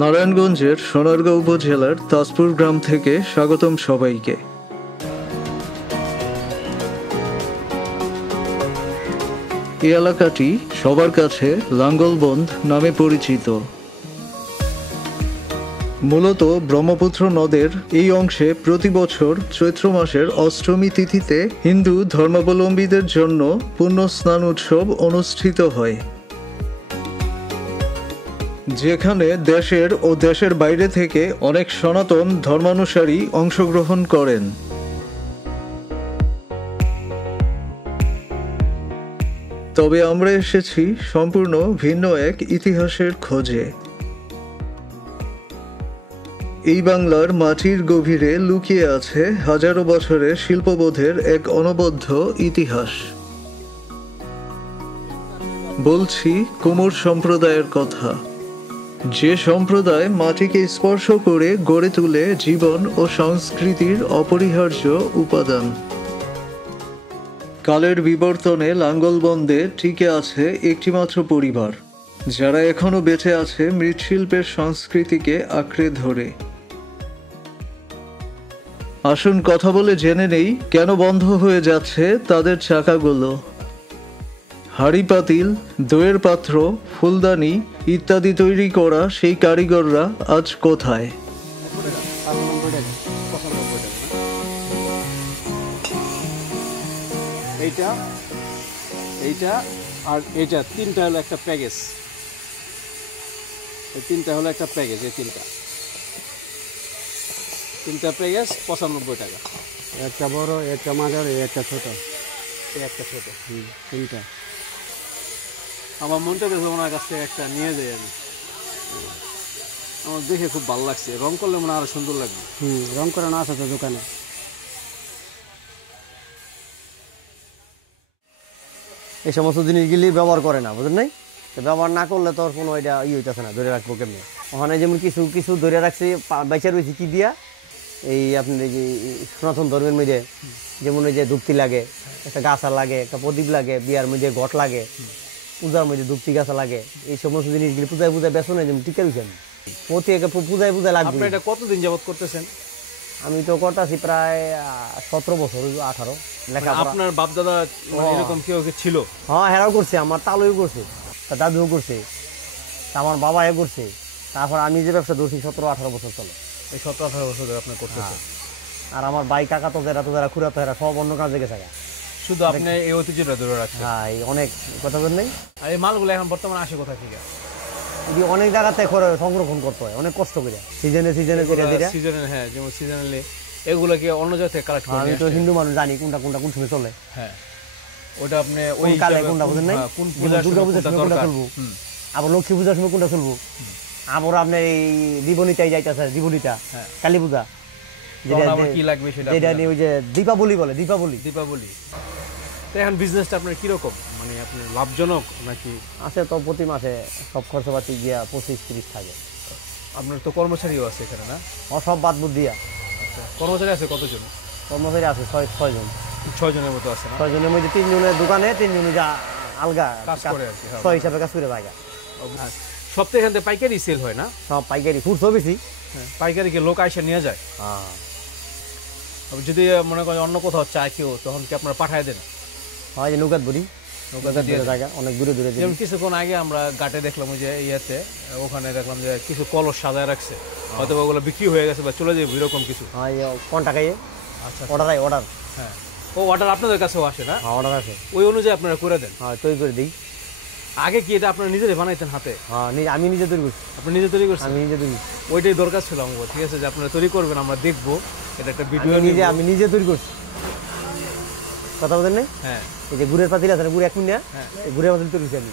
নারায়ণগঞ্জের সোনারগাঁও উপজেলার তাজপুর গ্রাম থেকে স্বাগতম সবাইকে। এই এলাকাটি সবার কাছে লাঙ্গলবন্দ নামে পরিচিত। মূলত ব্রহ্মপুত্র নদের এই অংশে প্রতি বছর চৈত্র মাসের অষ্টমী তিথিতে হিন্দু ধর্মাবলম্বীদের জন্য পুণ্য স্নান উৎসব অনুষ্ঠিত হয়, যেখানে দেশের ও দেশের বাইরে থেকে অনেক সনাতন ধর্মানুসারী অংশগ্রহণ করেন। তবে আমরা এসেছি সম্পূর্ণ ভিন্ন এক ইতিহাসের খোঁজে। এই বাংলার মাটির গভীরে লুকিয়ে আছে হাজারো বছরের শিল্পবোধের এক অনবদ্য ইতিহাস। বলছি কুমোর সম্প্রদায়ের কথা, যে সম্প্রদায় মাটিকে স্পর্শ করে গড়ে তোলে জীবন ও সংস্কৃতির অপরিহার্য উপাদান। কালের বিবর্তনে লাঙ্গলবন্দে টিকে আছে একটিমাত্র পরিবার, যারা এখনো বেঁচে আছে মৃৎশিল্পের সংস্কৃতিকে আঁকড়ে ধরে। আসুন কথা বলে জেনে নেই কেন বন্ধ হয়ে যাচ্ছে তাদের চাকাগুলো। হাঁড়ি পাতিল, দইয়ের পাত্র, ফুলদানি ইত্যাদি তৈরি করা সেই কারিগররা আজ কোথায়? এইটা আর এইটা তিনটা হলো একটা প্যাকেজ। এই তিনটা হলো একটা প্যাকেজ। এই তিনটা প্যাকেজ 95 টাকা। একটা বড়, একটা মাঝারি, একটা ছোট। একটা ছোট তিনটা। আমার মনটা বেশ ওনার কাছ থেকে একটা নিয়ে যাই আমি। আমার দেখে খুব ভালো লাগছে। রং করলে মনে আরো সুন্দর লাগবে। রং করে না আছে তো দোকানে। এই সমস্ত জিনিসগুলি ব্যবহার করে না, বুঝলেন নাই? ব্যবহার না করলে তো কোনো এটা হইতেছে না, ধরে রাখবো কেমনি। ওখানে যেমন কিছু কিছু ধরে রাখছে বেঁচে রয়েছে কি দিয়া, এই আপনার এই যে সনাতন ধর্মের মধ্যে যেমন এই যে ধূপতি লাগে, একটা গাছা লাগে, একটা প্রদীপ লাগে, বিয়ার মধ্যে ঘট লাগে, পূজার মধ্যে ধূপতি গাছা লাগে। এই সমস্ত জিনিসগুলি পূজায় বেসন যেমন টিকা দিচ্ছেন প্রতি পূজায় লাগবে। আপনি এটা কতদিন যাবত করতেছেন? আমি তো করতেছি প্রায় 17 বছর, 18। আপনার বাপ দাদা এরকম কেউ ছিল? হ্যাঁ, হেরাও করছে, আমার তালুও করছে, তার দাদুও করছে, আমার বাবাও করছে। তারপর আমি যে ব্যবসা ধরছি 17-18 বছর চলে। এই 17-18 বছর ধরে আপনার করতেছে। আর আমার ভাই কাকা তো যারা খুঁড়াতো এরা সব অন্য কাজে গেছে। শুধু আপনি এই ঐতিহ্যটা ধরে রাখছেন? হ্যাঁ, অনেক কথা বল নেই। আর এই মালগুলো এখন বর্তমানে আসে কোথা থেকে? অনেক জায়গাতে সংরক্ষণ করতে হয়, অনেক কষ্ট করে সিজনে হ্যাঁ, যেমন সিজনালি এগুলো কি অন্য জায়গা থেকে কালেক্ট করে? আমি তো হিন্দু মানুষ, জানি কোনটা কোন সময় চলে। হ্যাঁ, ওটা আপনি ওই কালে কোনটা বুঝেন নাই? দুর্গা পূজার সময় কোনটা চলবো, আবার লক্ষ্মী পূজার সময় কোনটা চলবো, আবার আপনার এই জীবনীটাই যাইতেছে, জীবনীটা কালী পূজা, কি লাগবে সেটা ওই যে দীপাবলি বলে, দীপাবলি। তো এখন বিজনেসটা আপনার কিরকম, মানে আপনার লাভজনক নাকি? আছে তো, প্রতি মাসে সব খরচপাতি গিয়া 25-30 থাকে। আপনার তো কর্মচারীও আছে এখানে না? সব বাদ বুদ্ধ দিয়া। আচ্ছা, কর্মচারী আছে কতজন? কর্মচারী আছে 6 জন। 6 জনের মতো আছে না? 6 জনের মধ্যে 3 জনের দোকানে, 3 জন যা আলগা কাজ করে আর কি। 6 হিসাবে কাজ করে জায়গা। সব তো এখান থেকে পাইকারি সেল হয় না? সব পাইকারি, খুচরো বেশি। পাইকারিকে লোক আইসা নিয়ে যায়। যদি মনে করেন অন্য কোথাও চায় কেউ, তখন কি আপনারা পাঠায় দেন? হয় যে নৌকাত বড়ি, নৌকাত জায়গা অনেক দূরে দূরে। যেমন কিছুক্ষণ আগে আমরা ঘাটে দেখলাম যে ইয়াতে, ওখানে দেখলাম যে কিছু কলস সাজায় রাখছে, হয়তো ওগুলো বিক্রি হয়ে গেছে বা চলে যাবে, এরকম কিছু। হয় কোন টাকায়? আচ্ছা, অর্ডার। হ্যাঁ, ও অর্ডার আপনাদের কাছেও আসে না? অর্ডার আসে, ওই অনুযায়ী আপনারা করে দেন? হ্যাঁ, তৈরি করে দিই। আগে কি এটা আপনারা নিজেরাই বানাইতেন হাতে? হ্যাঁ, আমি নিজে তৈরি করছি। আপনি নিজে তৈরি করছেন? আমি নিজে তৈরি। ওইটাই দরকার ছিল আমাকে, ঠিক আছে, যে আপনারা তৈরি করবেন, আমরা দেখবো, এটা একটা ভিডিও। আমি নিজে তৈরি করছি, কথা বলেন না? হ্যাঁ, এই যে গুড়ের পাতিল আছে, গুড় 1 মিনিট, এই গুড়ের পাতিল তৈরি করছি আমি।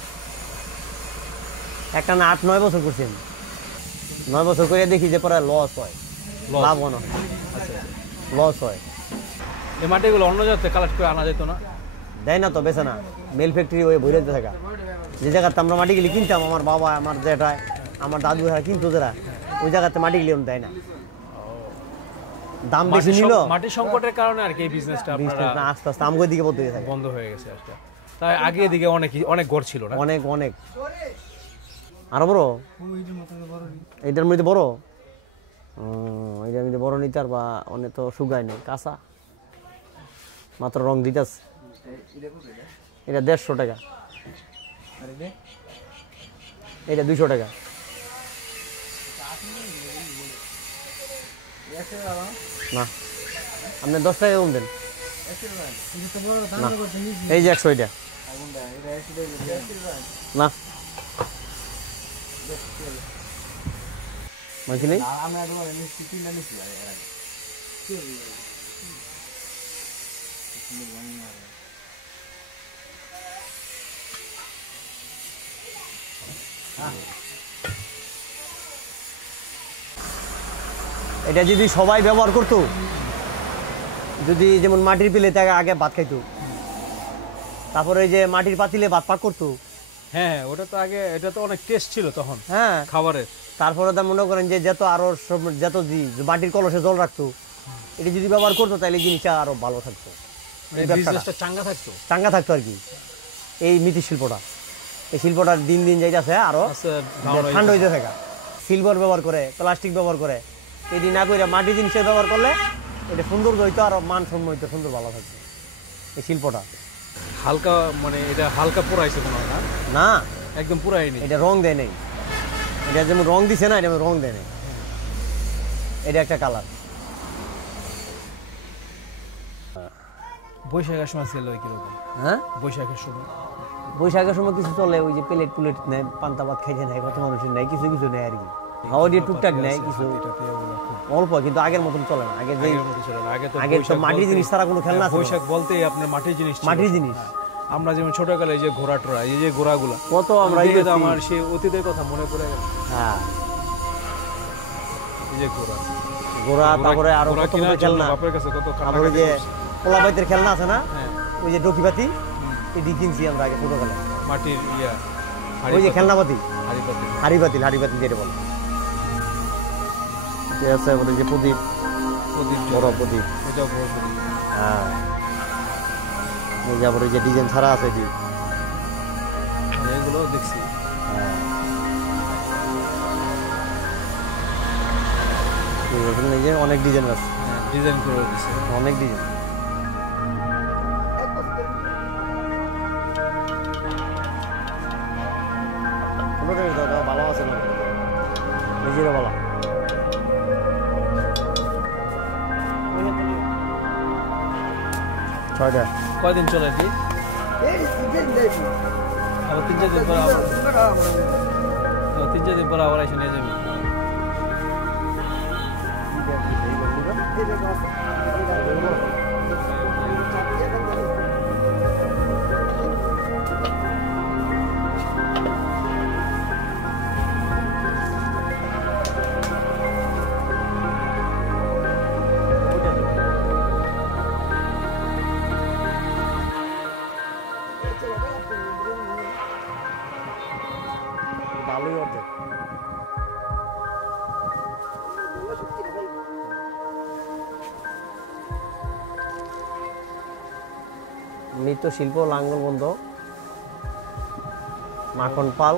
একটা না 8-9 বছর করছি আমি। 9 বছর করে দেখি যে পরে লস হয়, লাভ হয় না। আচ্ছা, লস হয়। এই মাটিগুলো অন্য জায়গাতে কালেক্ট করে আনা যেত না? দেয় না তো, বেছে না, মেল ফ্যাক্টরি ওই বইতে থাকা। যে জায়গাতে আমরা মাটিগুলি কিনতাম, আমার বাবা, আমার জেঠা, আমার দাদু কিনতো যারা, ওই জায়গাতে মাটিগুলি দেয় না, দাম বেশি নিল। মাটির সংকটের কারণে আর কি এই বিজনেসটা আস্তে আস্তে আমগো দিকে বন্ধ হয়ে গেছে। তাই আগে এদিকে অনেক ঘর ছিল না? অনেক। আরো বড় ওইটার মতো বড় নেই। এইটার মধ্যে বড় এইটার মধ্যে বড় নিতে আর বা অনেক তো শুকায় নেই কাঁচা মাত্র রং দিতেছে এটা 150 টাকা এটা 200 টাকা না আপনি 10 টাকা কম দেন না এই যে 100 এটা না মানছি নেই এটা যদি সবাই ব্যবহার করতো যদি যেমন মাটির প্লেটে আগে ভাত খাইতো তারপরে এই যে মাটির পাতিলে ভাত পাক করতো হ্যাঁ ওটা তো আগে এটা তো অনেক টেস্ট ছিল তখন হ্যাঁ খাবারের। তারপরে তা মনে করেন যে যত আরো যত মাটির কলসে জল রাখতো এটা যদি ব্যবহার করতো তাহলে জিনিসটা আরো ভালো থাকতো বিজনেসটা চাঙ্গা থাকতো। চাঙ্গা থাকতো আর কি এই মৃৎ শিল্পটা এই শিল্পটা দিন দিন যাইতেছে আরো ঠান্ডা হইতে থাকা সিলভার ব্যবহার করে প্লাস্টিক ব্যবহার করে এটি না করে মাটি জিনিসের ব্যবহার করলে এটা সুন্দর হইতো আর মানসম্য হইতো সুন্দর ভালো থাকতো এই শিল্পটা হালকা মানে এটা হালকা পোড়াইছে মনে হয় না? না একদম পুরাইনি। এটা রং দেয় নাই এটা যেমন রং দিছে না এটা রং দেয় নাই এটা একটা কালার বৈশাখের সময় সেল হয় কিরকম? হ্যাঁ বৈশাখের সময় বৈশাখের সময় কিছু চলে ওই যে প্লেট প্লেট নেয় পান্তা ভাত খাইতে নেয় কত মানুষের নেয় কিছু কিছু নেয় আর কি হাওয়া দিয়ে টুকটাক নেয় কিছু অল্প কিন্তু আগের মতন চলে না আগে যে আগে তো মাটির জিনিস ছাড়া কোনো খেলনা ছিল না। বৈশাখ বলতে আপনার মাটির জিনিস ছিল। মাটির জিনিস আমরা যেমন ছোটকালে এই যে ঘোড়া টোড়া এই যে ঘোড়াগুলা কত আমরা দেখে তো আমার সেই অতীতের কথা মনে পড়ে গেল। হ্যাঁ এই যে ঘোড়া ঘোড়া তারপরে আরো ঘোড়া কত কেনার কত জন্য খেলনা বাপের কাছে কত তারপরে যে পোলাবাইতের খেলনা আছে না হ্যাঁ ওই যে ডকিপাতি এটি কিনছি আমরা আগে ছোটবেলায় মাটির ইয়া ওই যে খেলনাপাতি হাড়িপাতি হাড়িপাতিল যেটা বলে আছে বলে যে প্রদীপ প্রদীপ বড় প্রদীপ এটাও বড় প্রদীপ। হ্যাঁ এই যে আবার ওই যে ডিজাইন ছাড়া আছে এটি এগুলো দেখছি হ্যাঁ এই যে অনেক ডিজাইন আছে ডিজাইন করে দিচ্ছে। অনেক ডিজাইন ভালো আছে না নিজেরও ভালো ছয়টা কয়দিন চলে কি আবার 3-4 দিন পর আবার 3-4 দিন পর আবার এসে নিয়ে যাবে। ভালোই অর্ধেক নৃত্যশিল্প লাঙ্গল বন্ধ মাখন পাল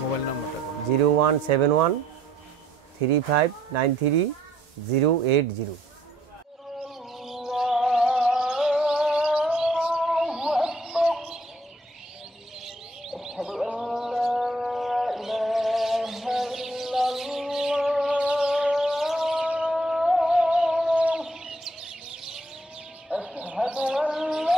মোবাইল নাম্বারটা 01713593080। أشهد أن لا